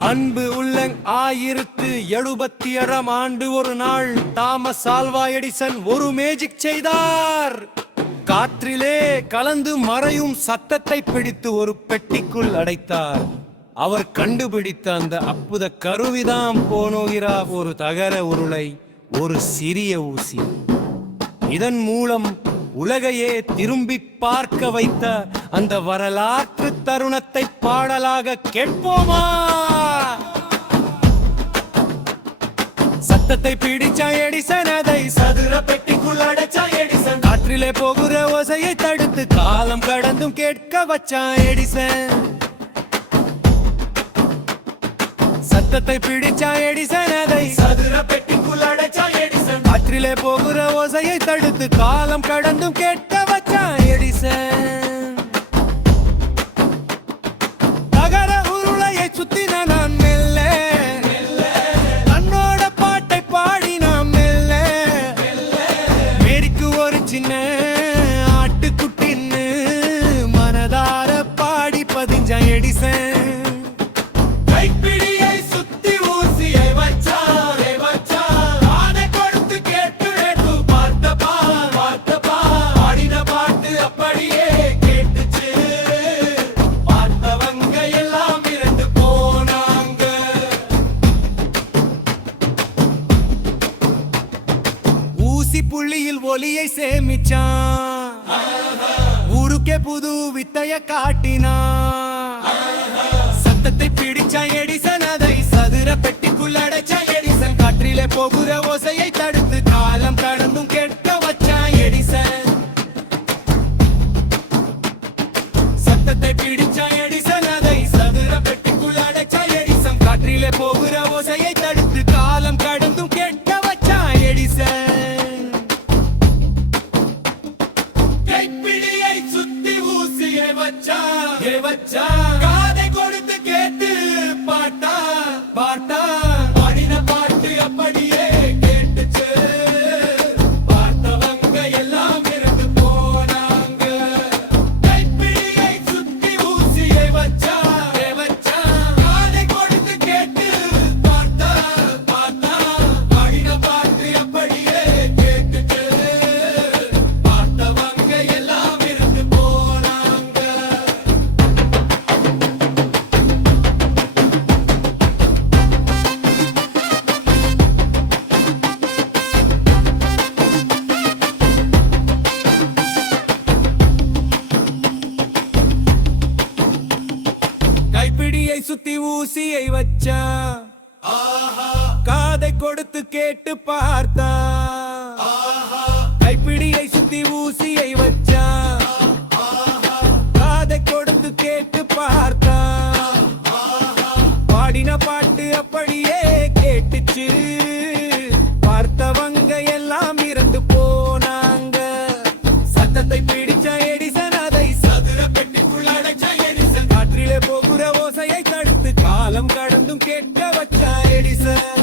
அன்பு உள்ளங் 1076ஆம் ஆண்டு ஒரு நாள் தாமஸ் ஆல்வா எடிசன் ஒரு மேஜிக் செய்தார். காற்றிலே கலந்து மறையும் சத்தத்தை பிடித்து ஒரு பெட்டிக்குள் அடைத்தார். அவர் கண்டுபிடித்த அந்த அற்புத கருவிதான் போனோகிராஃப், ஒரு தகர உருளை, ஒரு சிறிய ஊசி. இதன் மூலம் உலகையே திரும்பி பார்க்க வைத்த அந்த வரலாற்று தருணத்தை பாடலாக கேட்போமா? சத்தத்தை பிடிச்சா எடிசன், அதை சதுர பெட்டிக்குள் அடைச்சா எடிசன். காற்றிலே போகிற ஓசையை தடுத்து காலம் கடந்தும் கேட்க வச்சா எடிசன். சத்தத்தை பிடிச்சா எடிசன், அதை சதுர பெட்டிக்குள் அடைச்சா எடிசன். காற்றிலே போகிற ஓசையை தடுத்து காலம் கடந்தும் கேட்க வச்சா எடிசன். தகர உருளையை சுத்தின நான் மெல்ல, தன்னோட பாட்டை பாடினான் மெல்ல. மேரிக்கு ஒரு சின்ன ஆட்டுக்குட்டின்னு மனதார பாடி பதிஞ்சா எடிசன். புள்ளியில் ஒலியை சேமிச்சான், ஊருக்கே புது வித்தைய காட்டினான். சத்தத்தை பிடிச்சான் எடிசன், அதை சதுர பெட்டிக்குள் அடைச்சான் எடிசன். காற்றிலே போகிற ஓசையை தடுத்து காலம் கடந்தும் கேட்க வச்சான் எடிசன். சத்தத்தை பிடிச்சான் எடிசன், அதை சதுர பெட்டிக்குள் அடைச்சான் எடிசன். காற்றிலே போகிற ஓசையை தடுத்து காலம் கடந்தும் கேட்க வச்சான் எடிசன். காதை கொடுத்து கேட்டு பாட்டா பாட்டா பாடின பாட்டு அப்படியே கேட்டுச்சு. பார்த்தவங்க எல்லாம் இருந்து போனாங்க. கைப்பிடியை சுத்தி ஊசியை வச்சா வச்சா. காதை கொடுத்து கேட்டு பாட்டா பாட்டா பாடின பாட்டு அப்படியே கேட்டுச்சு. பார்த்தவங்க எல்லாம் இருந்து போனாங்க. கைப்பிடியை சுத்தி ஊசியை வச்சா, காதை கொடுத்து கேட்டு பார்த்தா. கைப்பிடியை சுத்தி ஊசியை வச்சா, காதை கொடுத்து கேட்டு பார்த்தா. பாடின பாட்டு அப்படியே கேட்டுச்சு. பார்த்தவங்க எல்லாம் இறந்து போனாங்க. சத்தத்தை பிடிச்ச எடிசன், அதை சதுர பெட்டிக்குள் அடைச்ச எடிசன். காற்றிலே போகிற ஓசையை தடுத்து காலம் கடந்தும் கேட்க வச்சா எடிசன்.